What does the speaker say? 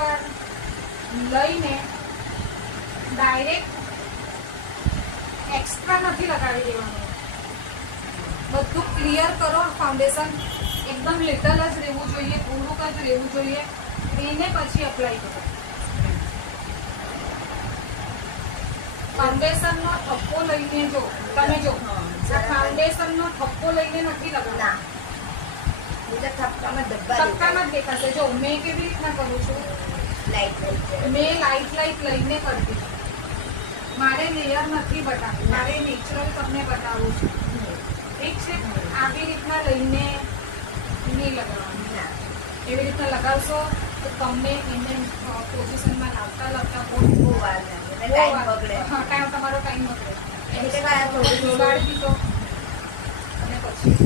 વાર લઈને direct extra નથી લગાવી દેવાનું. બધું ક્લિયર કરો. ફાઉન્ડેશન એકદમ લિટલ જ રહેવું જોઈએ, થોડુંક જ રહેવું જોઈએ. એને પછી અપ્લાય કરો. ફાઉન્ડેશનનો થપ્પો લઈને જો તમે જો ફાઉન્ડેશનનો થપ્પો લઈને નથી લગાવતા. થપ્પામાં જ દેખાશે. જો મેં કેવી રીતના કરું છું, મેં લાઈટ લઈને કરતી છું. મારે લેયર નથી બતાવવું, મારે નેચરલ તમને બતાવું છું. ઠીક છે? આવી રીતના લઈને નહીં લગાવવાનું. એવી રીતના લગાવશો તો તમને એને પોઝિશનમાં લાવતા બહુ વાર લાગે. તમારો ટાઈમ બગડે. એટલે થોડું જોગાડી દીધો અને પછી